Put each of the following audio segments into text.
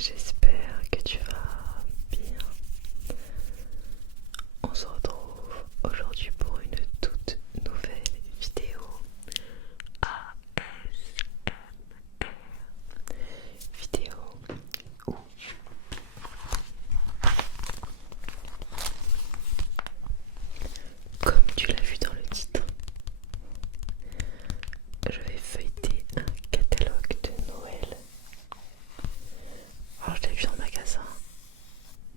j'espère que tu vas bien. On se retrouve aujourd'hui pour une toute nouvelle vidéo ASMR. Vidéo où comme tu l'as vu dans le titre, je vais feuilleter un catalogue de Noël. Alors je l'ai vu en magasin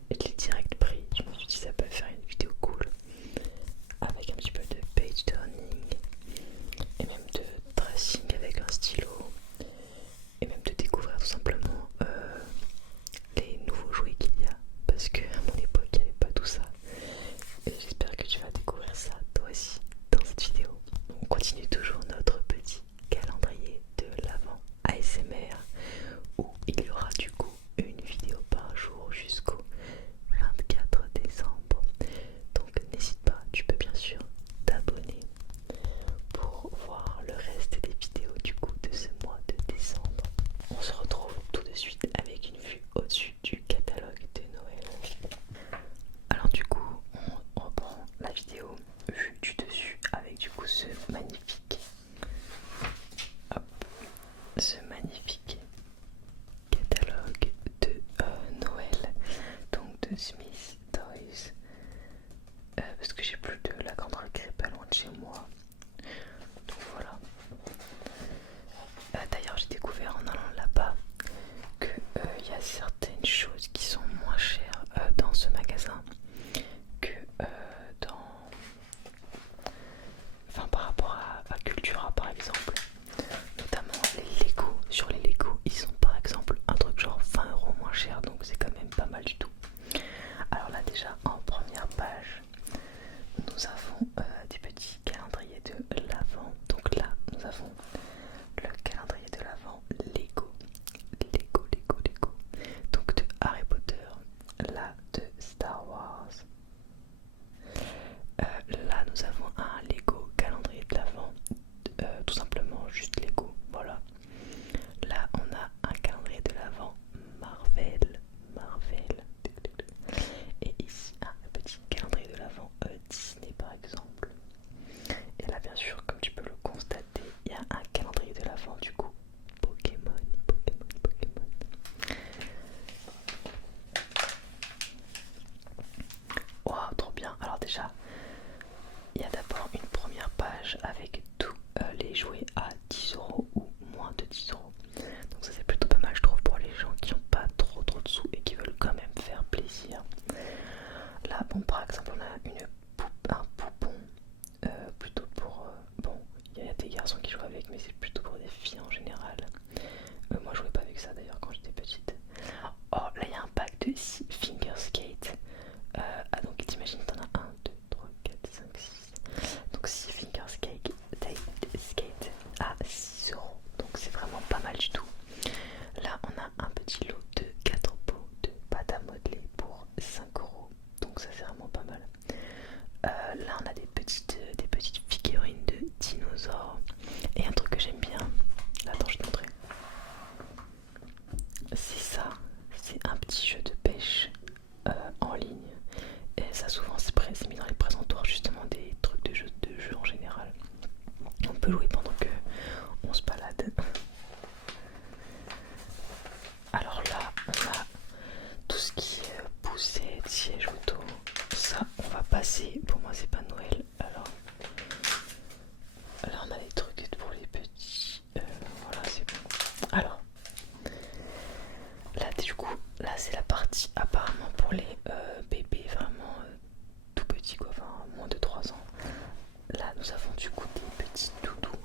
et je l'ai direct pris. Je me suis dit ça peut faire une vidéo cool avec un petit peu de page turning et même de tracing avec un stylo et même de découvrir tout simplement les nouveaux jouets qu'il y a, parce qu'à mon époque il n'y avait pas tout ça et j'espère que tu vas découvrir ça toi aussi dans cette vidéo. On continue toujours notre petit calendrier de l'Avent ASMR où il y aura du coup une vidéo par jour jusqu'au 24 décembre. Donc n'hésite pas, tu peux bien sûr t'abonner pour voir le reste des vidéos du coup de ce mois de décembre. On se retrouve tout de suite avec une vue au-dessus du catalogue de Noël. Alors du coup, on reprend la vidéo vue du dessus avec du coup ce magnifique, hop, ce magnifique catalogue de Noël, donc de Smith Toys, parce que j'ai plus de la grande récré pas loin de chez moi, donc voilà. D'ailleurs j'ai découvert en allant là-bas que il y a certaines choses qui sont moins chères dans ce magasin que dans, enfin par rapport à Cultura par exemple, notamment les Lego. Sur les Lego ils sont par exemple un truc genre 20 € moins cher, donc c'est quand même pas mal du tout. Alors là déjà en première page nous avons des petits calendriers de l'Avent. Donc là nous avons le calendrier de l'Avent Lego, donc de Harry Potter, là de Star Wars. Là nous avons un Lego calendrier de l'Avent, tout simplement juste Lego, voilà. Là on a un calendrier de l'Avent Marvel, et ici un petit calendrier de l'Avent Disney par exemple. Et là bien sûr comme tu peux le constater il y a un calendrier de l'Avent du coup Pokémon. Waouh, trop bien. Alors déjà il y a d'abord une première page avec tous les jouets à 10 € ou moins de 10 €. Donc ça c'est plutôt pas mal je trouve pour les gens qui n'ont pas trop de sous et qui veulent quand même faire plaisir. Là bon par exemple on a un poupon plutôt pour... bon il y a des garçons qui jouent avec mais c'est plutôt pour des filles en général. Moi je jouais pas avec ça d'ailleurs quand j'étais petite. Oh là il y a un pack de 6 finger skate. Ah donc t'imagines t'en as 1, 2, 3, 4, 5, 6. Donc 6 finger skate à 6 €. Donc c'est vraiment pas mal du tout. Là on a un petit lot de 4 pots de pâte à modeler pour 5 €. Donc ça c'est vraiment pas mal. Là on a des petites figurines de dinosaures. Et un truc que j'aime bien, là attends je vais te montrer. C'est ça, c'est un petit jeu de pêche en ligne. Et ça souvent c'est mis dans les présentoirs justement des trucs de jeu en général. On peut jouer pendant que on se balade. Alors là on a tout ce qui est poussette, siège auto. Ça on va passer, pour moi c'est pas Noël. Alors là on a les trucs pour les petits. Voilà c'est bon. Alors là du coup là c'est la partie apparemment pour les bébés vraiment tout petits quoi, enfin moins de 3 ans. Là nous avons du coup des petits doudous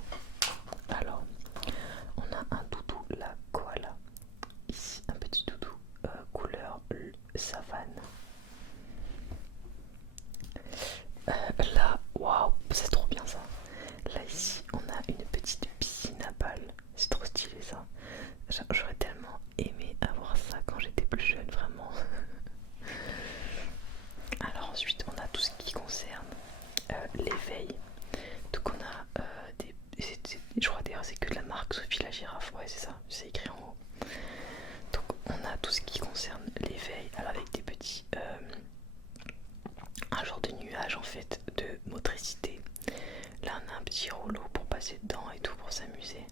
petits rouleaux pour passer dedans et tout pour s'amuser.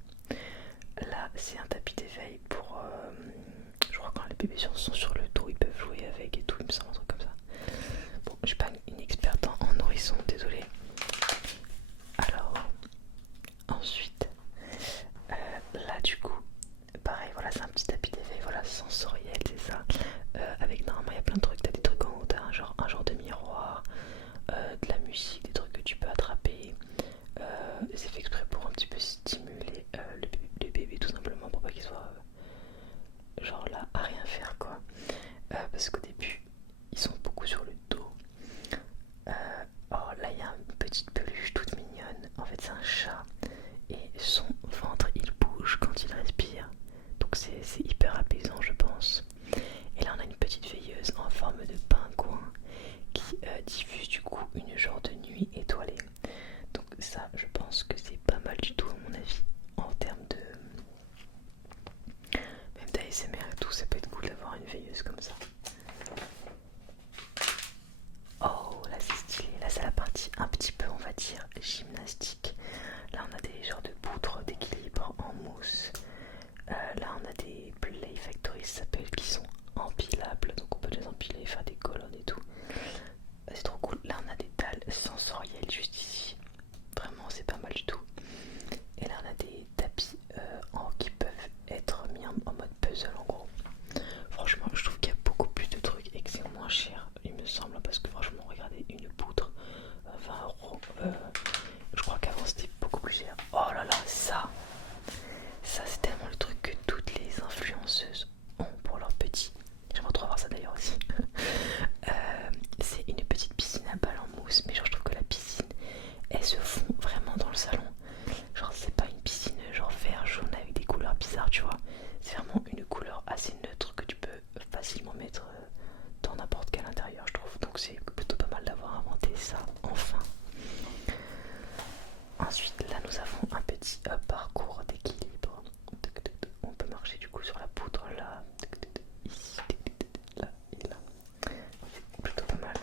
Là c'est un tapis d'éveil pour je crois quand les bébés sont sur le dos ils peuvent jouer avec et tout, il me semble un truc comme ça. Bon, je suis pas une experte en nourrisson, désolée. Alors ensuite là du coup pareil, voilà, c'est un petit tapis d'éveil, voilà, sensoriel, c'est ça. Avec normalement il y a plein de trucs, t'as des trucs en haut, t'as un genre de miroir, de la musique, des trucs que tu peux attraper. C'est fait exprès pour un petit peu stimuler le bébé tout simplement pour pas qu'il soit genre là à rien faire quoi. Parce qu'au début ils sont beaucoup sur le dos. Oh là il y a une petite peluche toute mignonne, en fait c'est un chat et son ventre il bouge quand il respire. Donc c'est hyper apaisant je pense. Et là on a une petite veilleuse en forme de pingouin qui diffuse du coup une genre de nuit étoilée. Donc ça je pense que c'est pas mal du tout à mon avis en termes de même d'ASMR et tout, ça peut être cool d'avoir une veilleuse comme ça. Oh là c'est stylé, là c'est la partie un petit peu on va dire gymnastique. Là on a des genres de poutres d'équilibre en mousse. Là on a des Play Factory ça s'appelle qui sont empilables, donc on peut les empiler, faire des colonnes et tout. C'est trop cool. Là on a des dalles sensorielles juste ici. Vraiment c'est pas mal du tout. Et là on a des tapis qui peuvent être mis en mode puzzle en gros. Franchement je trouve qu'il y a beaucoup plus de trucs et que c'est moins cher il me semble, parce que franchement regardez une poutre 20 €. Je crois qu'avant c'était beaucoup plus cher. Oh là là, ça c'est tellement le truc que toutes les influenceuses ont pour leurs petits. J'aimerais trop voir ça d'ailleurs aussi. C'est une petite piscine à balles en mousse, mais genre je trouve que la piscine elle se fond vraiment dans le salon. Genre c'est pas une piscine genre vert jaune avec des couleurs bizarres tu vois. C'est vraiment une couleur assez neutre que tu peux facilement mettre dans n'importe quel intérieur je trouve. Donc c'est plutôt pas mal d'avoir inventé ça enfin. Ensuite là nous avons un petit parcours d'équilibre. On peut marcher du coup sur la poudre là, ici, là et là. C'est plutôt pas mal.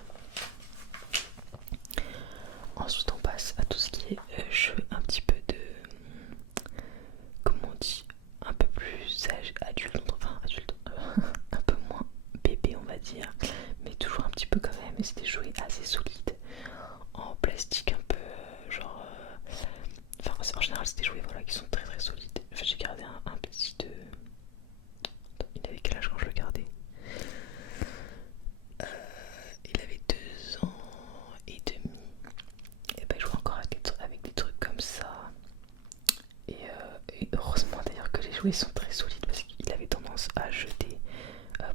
Ensuite on passe à tout ce qui est jeu un petit peu de comment on dit, un peu plus adulte, enfin adulte, un peu moins bébé on va dire, mais toujours un petit peu quand même. Et c'est des jouets assez solides en plastique un peu genre enfin en général c'est des jouets voilà qui sont très très solides. Enfin j'ai gardé un petit de il avait quel âge quand je le gardais? Il avait 2 ans et demi. Et ben je joue encore avec des trucs comme ça. Et heureusement d'ailleurs que les jouets sont très solides parce qu'il avait tendance à jeter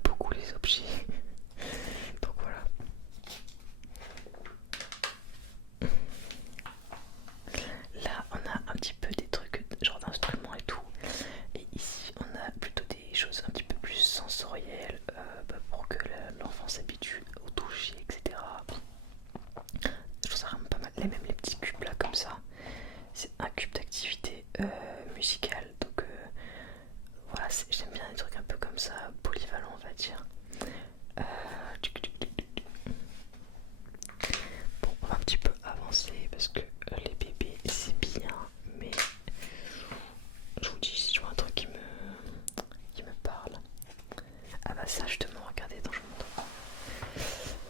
beaucoup les objets. Donc voilà. Là on a un petit peu des trucs genre d'instruments et tout. Et ici on a plutôt des choses un petit peu plus sensorielles pour que l'enfant s'habitue au toucher, etc. Je trouve ça vraiment pas mal. Là même les petits cubes là comme ça. C'est un cube d'activité musicale. Donc voilà, j'aime bien des trucs un peu comme ça, polyvalents on va dire. Bon, on va un petit peu avancer parce que les bébés c'est bien, mais je vous dis si je vois un truc qui me parle. Ah bah ça justement, regardez, attends je vous montre.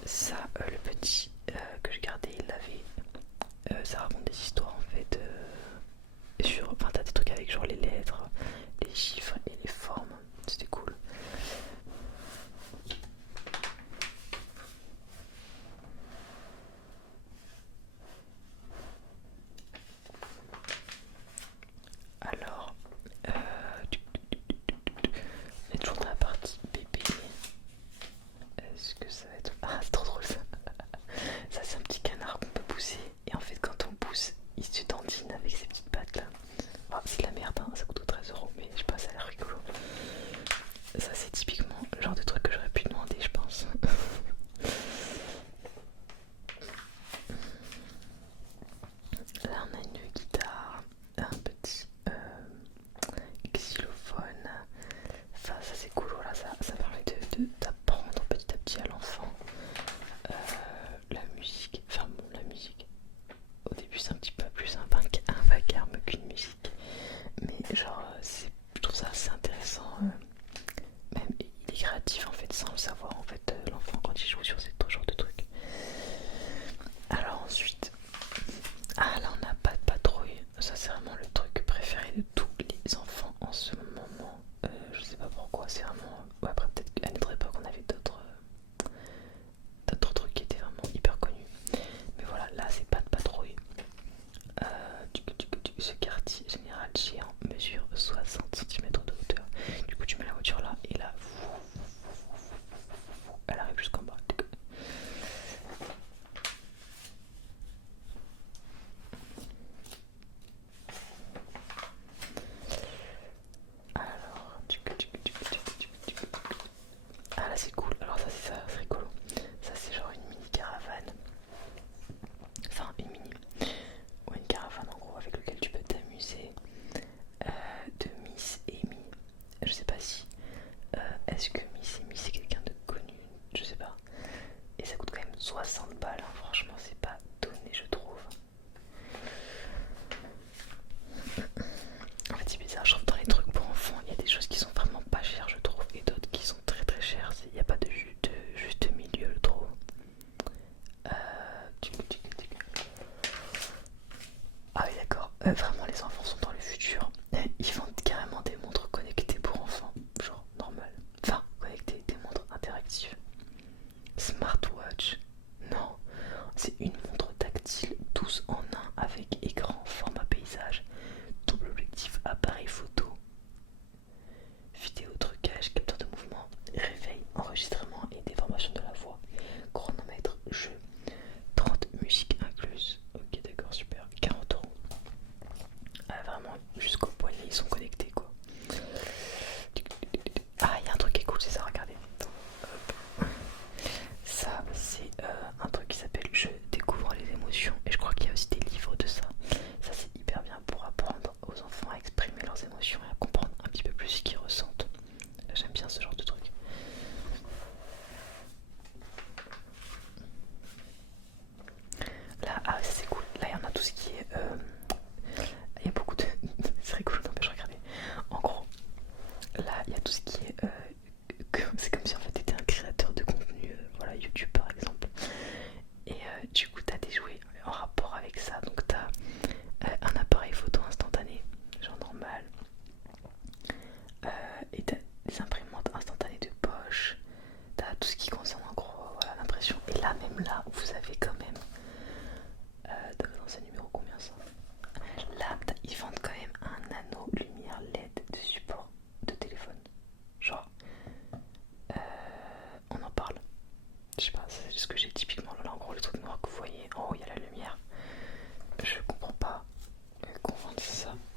Ça, le petit que je gardais, il l'avait. Ça raconte des histoires en fait. Enfin t'as des trucs avec genre les lettres, les chiffres et les formes. C'était cool. Alors, on est toujours dans la partie bébé. Est-ce que ça va être... Ah c'est trop drôle ça. Ça c'est un petit canard qu'on peut pousser. Et en fait quand on pousse, il se dandine avec ses petites pattes là. Oh, c'est de la merde hein.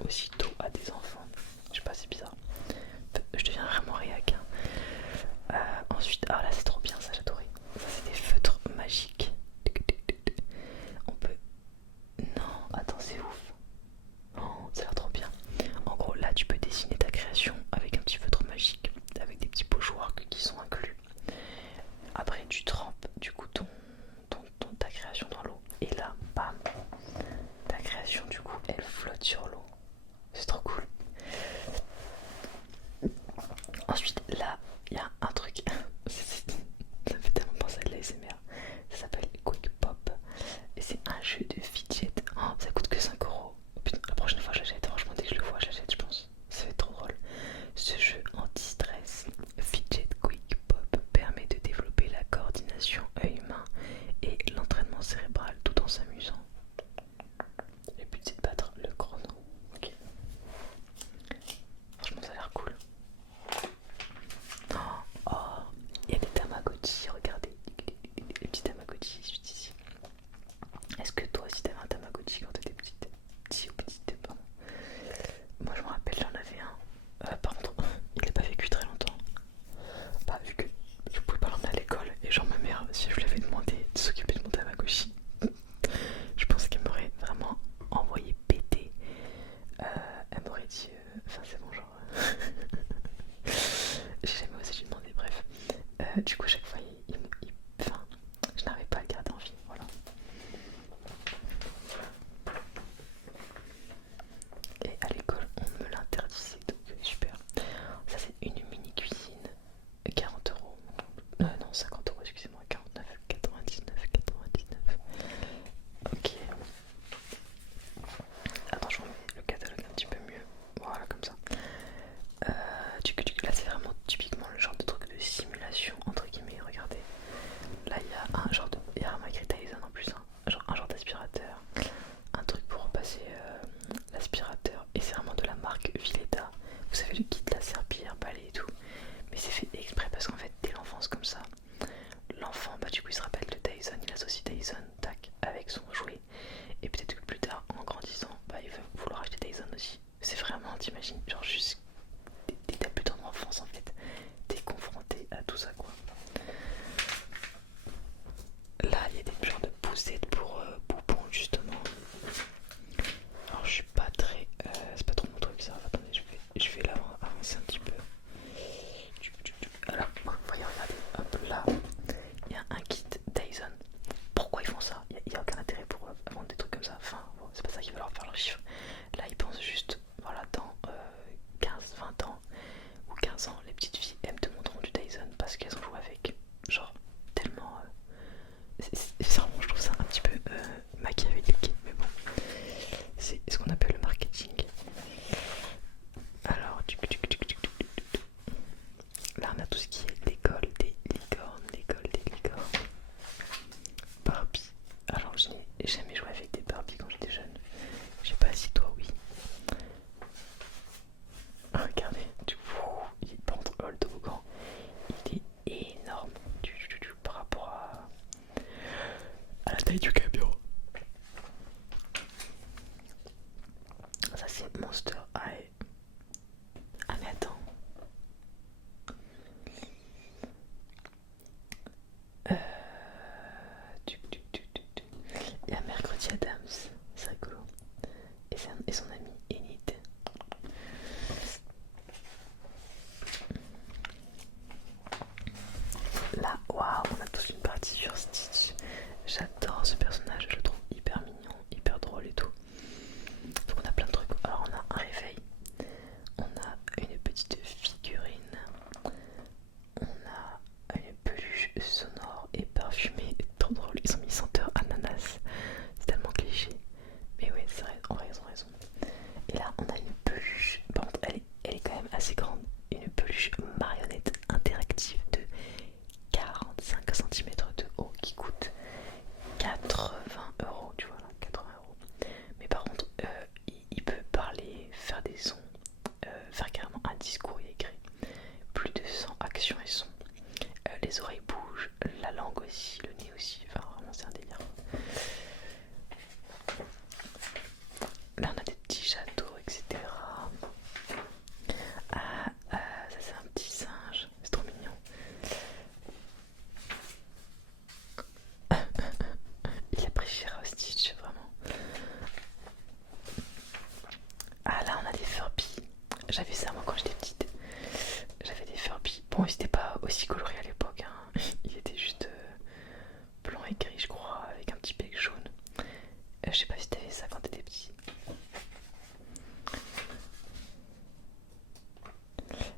aussitôt à des enfants. Je sais pas, c'est bizarre. Je deviens vraiment réac. Hein. Ensuite, ah là c'est trop bien ça, j'adorais. Ça c'est des feutres magiques. On peut... Non, attends, c'est ouf. Oh, ça a l'air trop bien. En gros, là tu peux dessiner ta création avec un petit feutre magique, avec des petits pochoirs qui sont inclus. Après tu trempes du coup ta création dans l'eau. Et là, bam, ta création du coup elle flotte sur l'eau. C'est trop cool. Ensuite là, il y a un truc, ça me fait tellement penser à de l'ASMR. Ça s'appelle Quick Pop. Et c'est un jeu de fidget. Oh, ça coûte que 5€. Putain, la prochaine fois j'achète, franchement dès que je le vois j'achète je pense. Ça va être trop drôle. Ce jeu anti-stress Fidget Quick Pop permet de développer la coordination œil-main et l'entraînement cérébral tout en s'amusant. Le but c'est de battre le chrono. Ok. Franchement ça a l'air cool. Oh, il y a des Tamagotchi, regardez. Les petits Tamagotchi juste ici. Est-ce que toi aussi t'avais un Tamagotchi quand t'étais petite? Petit ou petite, pardon. Moi je me rappelle j'en avais un. Par contre, il n'a pas vécu très longtemps. Bah vu que je pouvais pas l'emmener à l'école et genre ma mère, si je lui avais demandé de s'occuper de mon Tamagotchi, je pense qu'elle m'aurait vraiment envoyé péter. Elle m'aurait dit, enfin c'est bon genre. J'ai jamais osé lui demander, bref. Du coup, à chaque fois, enfin, je n'arrivais pas à le garder en vie, voilà. Et à l'école, on me l'interdisait, donc super. Ça, c'est une mini cuisine, 40€. Non, 50€, excusez-moi, 49,99. Ok. Attends, je remets le catalogue un petit peu mieux. Voilà, comme ça. Là c'est vraiment typiquement le genre de truc de simulation entre guillemets, regardez. Là il y a un genre de... Il y a un Micro Tyson en plus, hein. Un genre d'aspirateur. Un truc pour repasser l'aspirateur. Et c'est vraiment de la marque Villetta. Vous savez le kit, la serpillière, balai et tout. Mais c'est fait exprès parce qu'en fait dès l'enfance comme ça, l'enfant bah du coup il se rappelle de Dyson, il associe Dyson tac avec son jouet. Et peut-être que plus tard en grandissant bah il va vouloir acheter Dyson aussi. C'est vraiment, t'imagines, genre juste dès ta plus tendre enfance en fait, t'es confronté à tout ça quoi. Là il y a des genres de poussettes pour poupons justement. Alors je suis pas très... c'est pas trop mon truc ça, attendez je vais avancer un petit peu. Alors voyez regardez, hop là, il y a un kit Dyson. Pourquoi ils font ça? Il y a aucun intérêt pour vendre des trucs comme ça, enfin bon, c'est pas ça qui va leur faire leur chiffre. Là ils pensent juste, voilà, dans 15-20 ans ou 15 ans, les petites filles aiment te montrer du Dyson parce qu'elles ont joué avec. Genre, tellement. Vraiment, je trouve ça un petit peu machiavélique, mais bon, c'est ce qu'on appelle le marketing. Alors, là, on a tout ce qui est l'école des licornes. Barbie. Alors, je n'ai jamais joué avec des Barbie quand j'étais jeune. Je sais pas si toi, oui. Regardez, il est entre le toboggan, il est énorme par rapport à la taille du camion. Ça c'est Monster High. Ah mais attends. Il y a Mercredi Adams, c'est rigolo. Et son ami Enid. Là, waouh, on a tous une partie sur Stitch. J'adore ce personnage, je le trouve hyper mignon, hyper drôle et tout. Donc on a plein de trucs. Alors on a un réveil, J'avais ça moi quand j'étais petite. J'avais des Furby. Bon, ils étaient pas aussi colorés à l'époque, hein. Ils étaient juste blanc et gris, je crois, avec un petit bec jaune. Je sais pas si t'avais ça quand t'étais petit.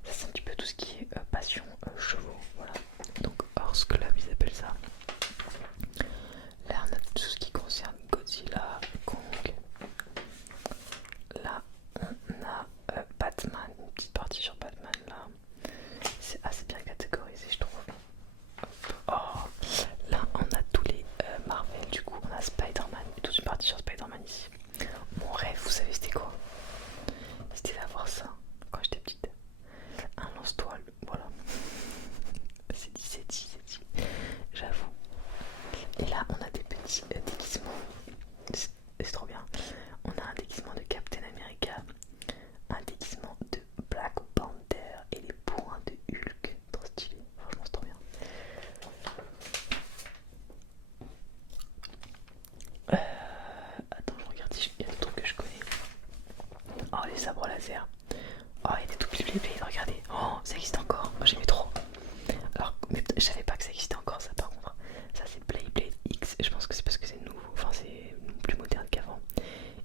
Ça c'est un petit peu tout ce qui est passion chevaux, voilà. Donc Horse Club ils appellent ça. Là on a tout ce qui concerne Godzilla, Kong. Là on a Batman, une petite partie sur Batman là. C'est assez bien catégorisé je trouve. Oh, là on a tous les Marvel, du coup on a Spider-Man, toute une partie sur Spider-Man ici. Mon rêve, vous savez c'était quoi? C'était d'avoir ça quand j'étais petite. Un lance-toile, voilà. C'est dit, j'avoue. Et là on a des petits déguisements. C'est trop bien. On a un déguisement de Captain America, un déguisement de Black Panther et les points de Hulk. Trop stylé, franchement c'est trop bien. Attends, je regarde si il y a des trucs que je connais. Oh, les sabres laser. Oh, il y a des tout petits Beyblade, regardez. Oh, ça existe encore. Moi, j'aimais trop. Alors, mais je savais pas que ça existait encore, ça par contre. Ça, c'est Beyblade X. Et je pense que c'est parce que c'est nouveau. Enfin, c'est plus moderne qu'avant.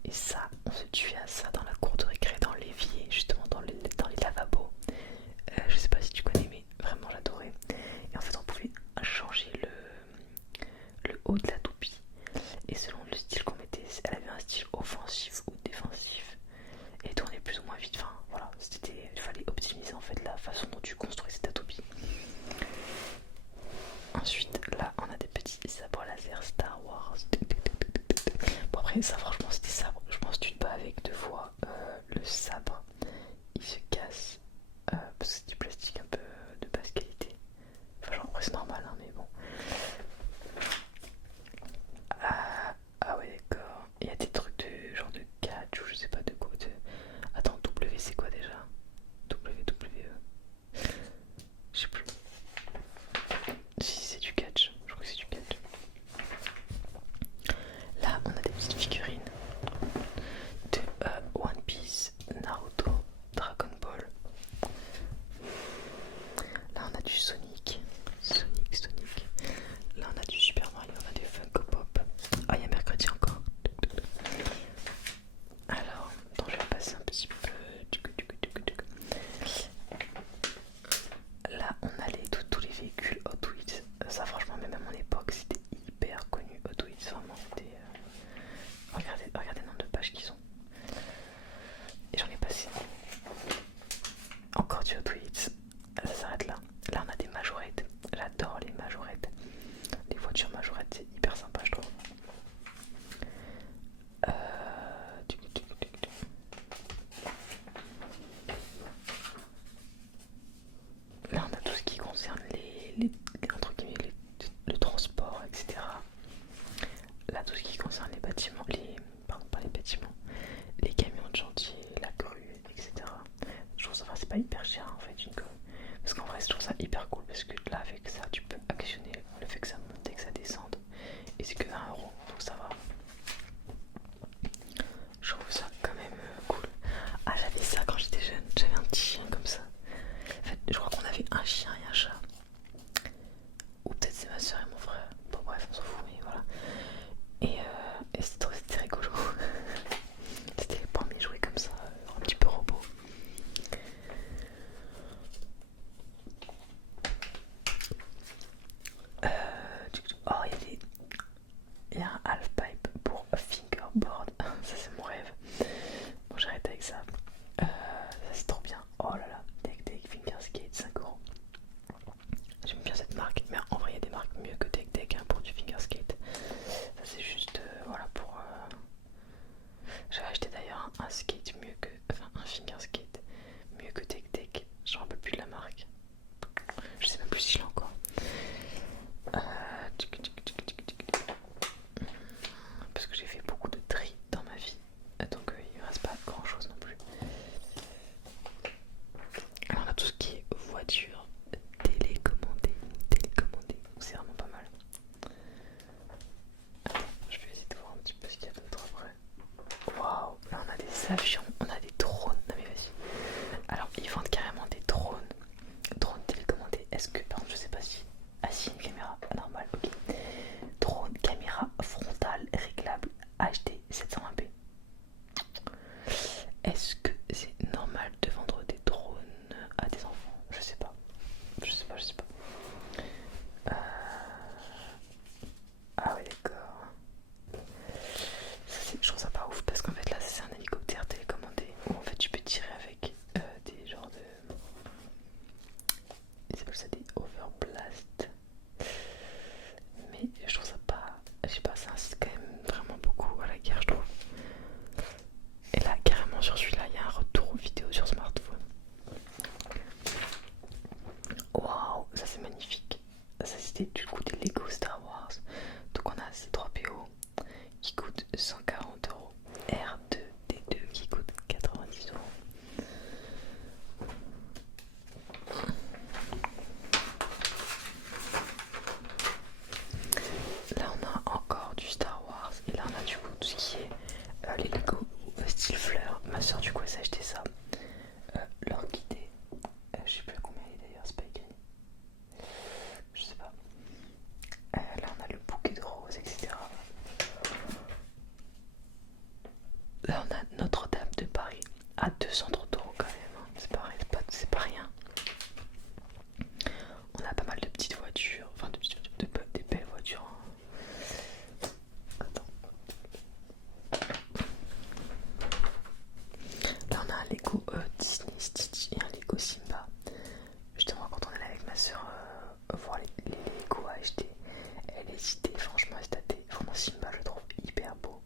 Et ça, on se tuait à ça dans la cour de récré, dans l'évier, justement, dans les lavabos. Je sais pas si tu connais, mais vraiment, j'adorais. Et en fait, on pouvait changer le haut de la toupie. Et selon le style qu'on mettait, elle avait un style offensif ou défensif. Et tournait plus ou moins vite. Enfin, voilà, il fallait optimiser en fait la façon dont tu construisais ta toupie. Ensuite, là, on a des petits sabres laser Star Wars. Bon, après, ça, franchement, c'est des sabres. Je pense que tu te bats avec deux fois. Le sabre, il se casse parce que c'est du plastique un peu de basse qualité. Enfin, genre, après, c'est normal, hein, mais bon. Ah ouais, d'accord. Il y a des trucs de genre de catch ou je sais pas de quoi. Attends, W, c'est quoi déjà? WWE. Je sais plus. Si c'est du catch, je crois que c'est du catch. Là, on a des petites figurines de One Piece, Naruto, Dragon Ball. Là, on a du Sonic. Là, on a du Super Mario, on a des Funko Pop. Ah, il y a mercredi encore. Alors, attends, je vais passer un petit peu. Là, on a tous les véhicules Hot Wheels. Ça, franchement, même à mon époque, c'était hyper connu. Hot Wheels, vraiment, c'était. Regardez le nombre de pages qu'ils ont. Et j'en ai passé. Encore du Hot Wheels. Ça s'arrête là. Là, on a des majorettes. J'adore les majorettes. Les voitures majorettes, c'est hyper sympa, je trouve. Là, on a tout ce qui concerne entre guillemets, le transport, etc. Là, tout ce qui concerne les bâtiments, pardon, pas les bâtiments, les camions de chantier, la grue, etc. Je trouve ça, enfin, c'est pas hyper cher en fait, une grue. Parce qu'en vrai, je trouve ça hyper cool parce que là, avec ça, tu peux actionner le fait que ça monte et que ça descende. Et c'est que 1€, donc ça va. Je trouve ça quand même cool. Ah, j'avais ça quand j'étais jeune, j'avais un petit chien comme ça. En fait, je crois qu'on avait un chien et un chat. Ou peut-être c'est ma soeur et mon frère. Bon, bref, on s'en fout, mais voilà. Et c'était rigolo. C'était les premiers jouets comme ça, un petit peu robot. Oh, il y a un half-pipe pour fingerboard. Ça, c'est mon rêve. Bon, j'arrête avec ça. Ça, c'est trop bien. Oh là là, Tech Fingerskate, 5€. J'aime bien cette marque, mais en vrai, il y a des marques mieux que Tech hein, pour du fingerskate. Ça, c'est juste, voilà, pour. J'avais acheté d'ailleurs un skate mieux que. Enfin, un fingerskate mieux que Tech. Je me rappelle plus de la marque. Je sais même plus si je l'ai encore. Parce que j'ai fait beaucoup de tri dans ma vie, donc il ne reste pas grand chose non plus. Alors on a tout ce qui est voiture télécommandée, c'est vraiment pas mal. Attends, je vais essayer de voir un petit peu ce qu'il y a d'autre après. Waouh, là on a des avions, on a des drones. Non mais vas-y, ça. L'orchidée, je sais plus à combien elle est d'ailleurs, c'est pas écrit. Je sais pas. Là on a le bouquet de roses, etc. Là on a Notre-Dame de Paris à 230 € quand même, hein. C'est pas rien. On a pas mal de petites voitures, enfin des belles voitures, hein. Attends. Là on a un Lego Disney Stitch et un Lego Simba. Justement quand on allait avec ma soeur voir les Lego à acheter, elle hésitait, franchement elle statait. Vraiment Simba je le trouve hyper beau.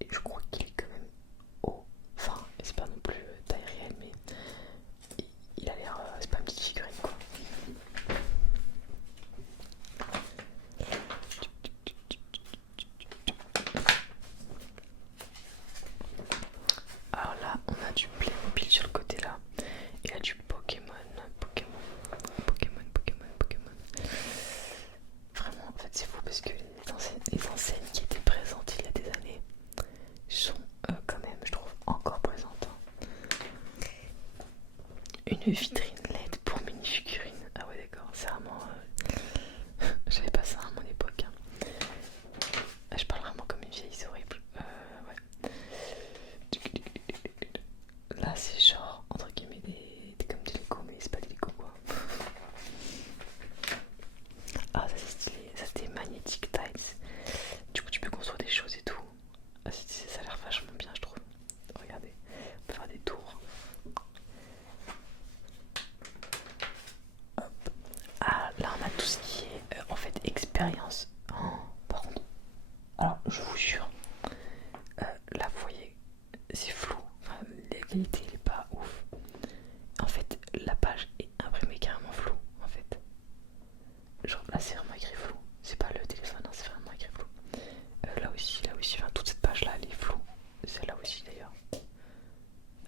Et je crois qu'il est quand même haut. Enfin c'est pas non plus taille réelle mais il a l'air, c'est pas une petite figurine quoi. Alors là on a du Playmobil sur le côté là. Et là du Pokémon. Vraiment en fait c'est fou parce que les enseignes qui étaient présentes il y a des années sont quand même je trouve encore présentes. Une vitrine LED pour mini-figurines. Ah ouais d'accord, c'est vraiment... j'avais pas ça à mon époque, hein. Je parle vraiment comme une vieille, c'est horrible. Ouais. Là c'est genre entre guillemets comme des Lego mais c'est pas des Lego quoi. Ah ça c'est stylé, ça c'est des magnetic tiles. Du coup tu peux construire des choses et tout. Ah, ça a l'air vachement bien je trouve. Regardez, on peut faire des tours. Hop. Ah là on a tout ce qui est en fait expérience. Oh, par contre, alors je vous jure, là vous voyez c'est flou, enfin, la qualité elle est pas ouf. En fait la page est imprimée carrément floue en fait. Genre là c'est vraiment écrit flou, c'est pas le téléphone, hein, c'est vraiment écrit flou. Là aussi, enfin, toute cette page là elle est floue. Celle-là aussi d'ailleurs.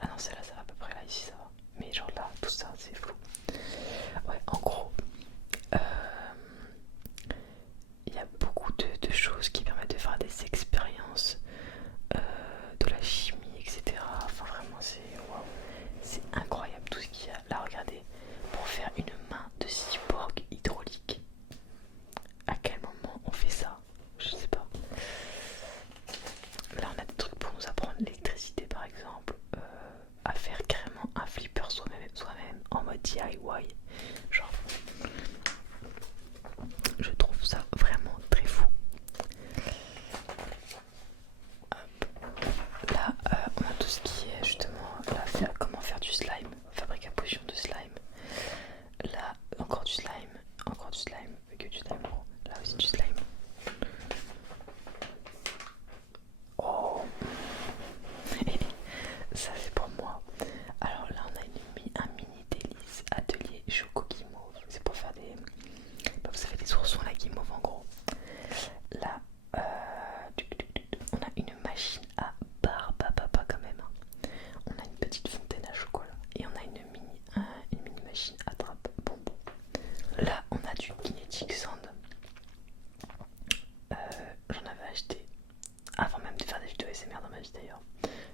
Ah non celle-là ça va à peu près, là ici ça va. Mais genre là tout ça c'est flou. Ouais en gros il y a beaucoup de choses qui permettent de faire des expériences, de la chimie, etc. Enfin vraiment c'est waouh, c'est incroyable tout ce qu'il y a. Là regardez, pour faire une main de cyborg hydraulique. À quel moment on fait ça? Je sais pas. Là on a des trucs pour nous apprendre l'électricité par exemple, à faire carrément un flipper soi-même en mode DIY. Genre je trouve ça vraiment très fou. Là on a tout ce qui est justement là, comment faire du slime, fabrique à potion de slime. Là encore du slime, que du slime gros. Là aussi du slime. Oh ça c'est pour moi. Alors là on a un mini délice atelier choco guimauve. C'est pour faire des... Bah, vous savez des oursons là guimauve en gros. Là on a une machine à barbe à papa quand même. On a une petite fontaine à chocolat. Et on a une mini machine à trappe bonbon. Là on a du kinetic sand. J'en avais acheté avant même de faire des vidéos ASMR dans ma vie d'ailleurs.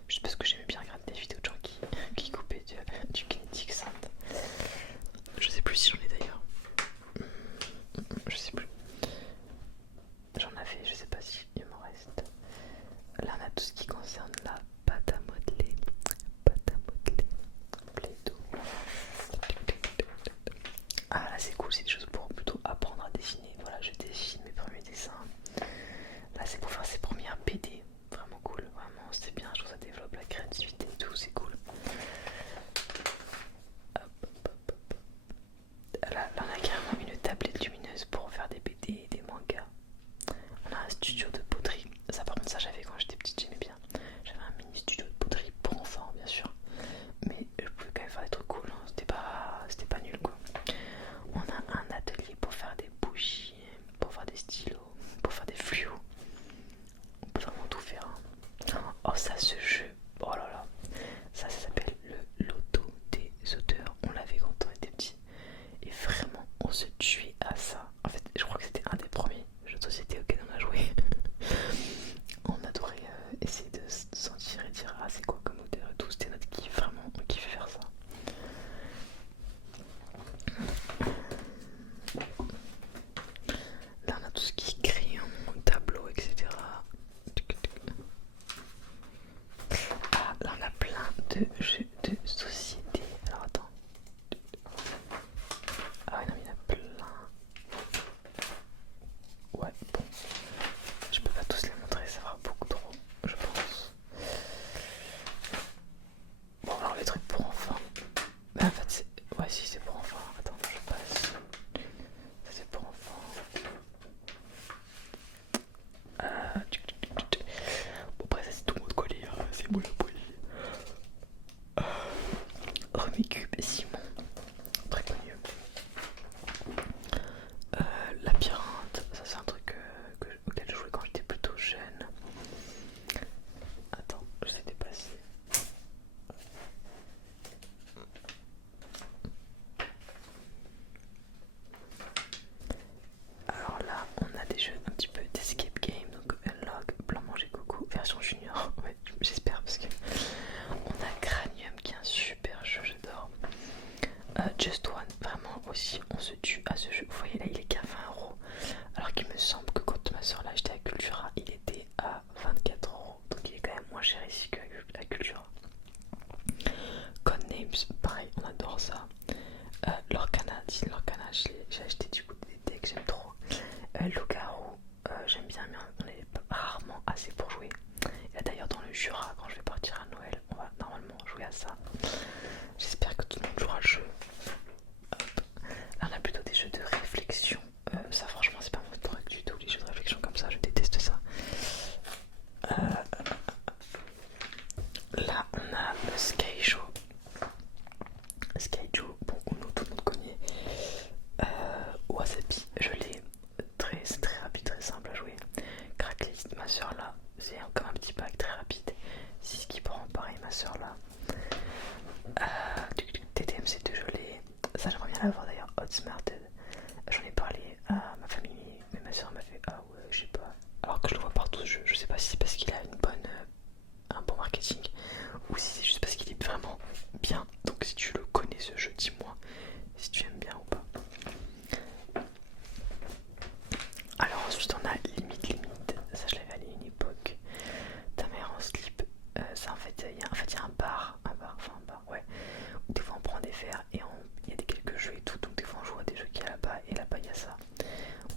Juste parce que j'aimais bien regarder des vidéos de gens qui coupaient du kinetic sand. Je sais plus si j'en ai d'ailleurs. Je sais plus. J'en avais, je sais pas si il m'en reste. Là on a tout ce qui concerne la pâte à modeler. Pâte à modeler. de jeux de société. Alors attends. Ah ouais non, il y en a plein. Ouais, bon. Je peux pas tous les montrer, ça fera beaucoup trop, je pense. Bon, alors les trucs pour enfants. Mais en fait, c'est. Ouais, si, c'est pour enfants. Attends, je passe. Ça, c'est pour enfants. Bon, après, ça, c'est tout le monde collé. Hein. C'est moi le poil. Remicube, Simon. Très connu. Labyrinthe. Ça, c'est un truc auquel je jouais quand j'étais plutôt jeune. Attends, je sais dépasser. Alors là, on a des jeux un petit peu d'escape game, donc Unlock, Blanc Manger Coco, version junior. Ouais, j'espère parce que on a Cranium qui est un super jeu, j'adore. Just One, vraiment aussi, on se tue à ce jeu. Vous voyez là, il est qu'à 20€. Alors qu'il me semble que quand ma soeur l'a acheté à Cultura, il était à 24€. Donc il est quand même moins cher ici qu'à Cultura. Codenames, pareil, on adore ça. Lorcana, j'ai acheté du coup des decks, j'aime trop. Loup-garou, j'aime bien, mais on est rarement assez pour jouer. Et d'ailleurs, dans le Jura, quand je vais partir à Noël, on va normalement jouer à ça. J'espère que tout le monde jouera le jeu. Hop. Là, on a plutôt des jeux de réflexion. Ça, franchement, c'est pas mon truc du tout, les jeux de réflexion comme ça, je déteste ça. Là, on a le Skyjo. Skyjo, bon, Uno, tout le monde connaît. Wasabi, je l'ai. C'est très rapide, très simple à jouer. Cracklist, ma soeur là, c'est comme un petit pack très rapide. 6 qui prend, pareil, ma soeur là. TTMC2, je l'ai. Ça, j'aimerais bien l'avoir d'ailleurs. Outsmarted, j'en ai parlé à ma famille, mais ma soeur m'a fait ah ouais, je sais pas. Alors que je le vois partout ce jeu, je sais pas si c'est parce qu'il a un bon marketing ou si c'est juste parce qu'il est vraiment bien. Donc si tu le connais ce jeu, dis-moi si tu aimes bien ou pas. Alors ensuite on a Limite, ça je l'avais allé à une époque. Ta mère en slip, ça en fait il y a un bar, ouais, où des fois on prend des verres et il y a quelques jeux et tout, donc des fois on joue à des jeux qui est là-bas et là-bas il y a ça.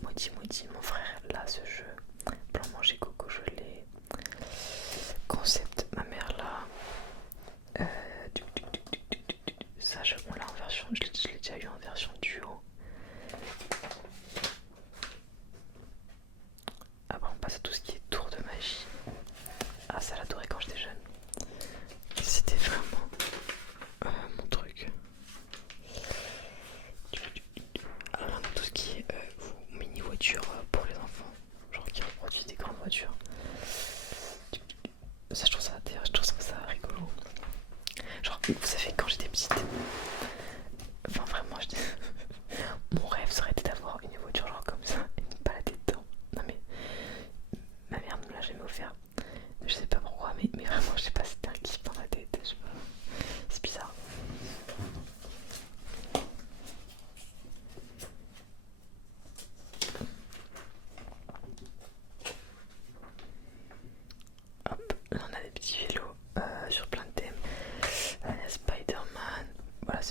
Moiti, mon frère là ce jeu. Blanc Manger Coco, je l'ai. Concept, ma mère là. Ça on l'a en version, je l'ai déjà eu en version duo. Après on passe à tout ce qui est tour de magie. Ah ça j'adorais quand j'étais jeune. C'était vraiment mon truc. Alors là on a tout ce qui est mini voiture pour les enfants. Genre qui reproduisent des grandes voitures. Ça je trouve ça rigolo. Genre vous savez quand j'étais petite, enfin vraiment mon rêve serait d'avoir une voiture genre comme ça et de me balader dedans. Non mais ma mère ne me l'a jamais offert. Je sais pas pourquoi mais vraiment je sais pas, c'était un kiff dans la tête. Je sais pas. C'est bizarre. Hop, là on a des petits vélos sur plein de thèmes. Là il y a Spider-Man. Voilà,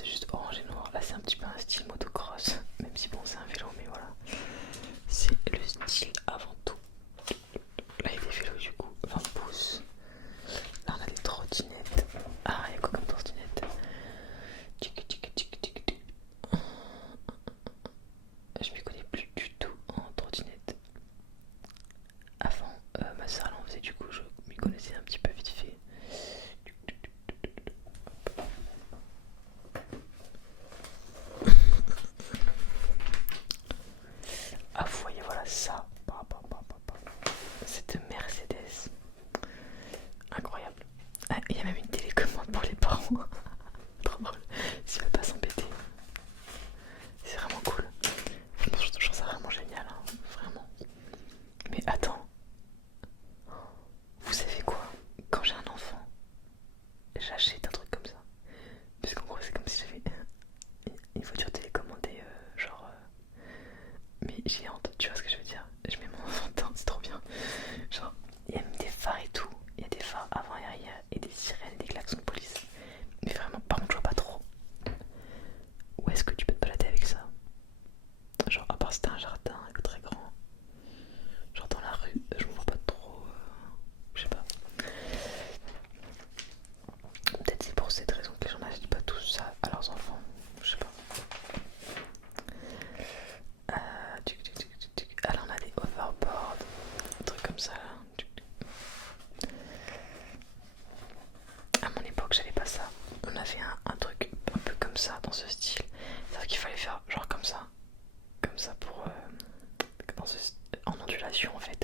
avait un truc un peu comme ça dans ce style. C'est-à-dire qu'il fallait faire genre comme ça pour en ondulation en fait.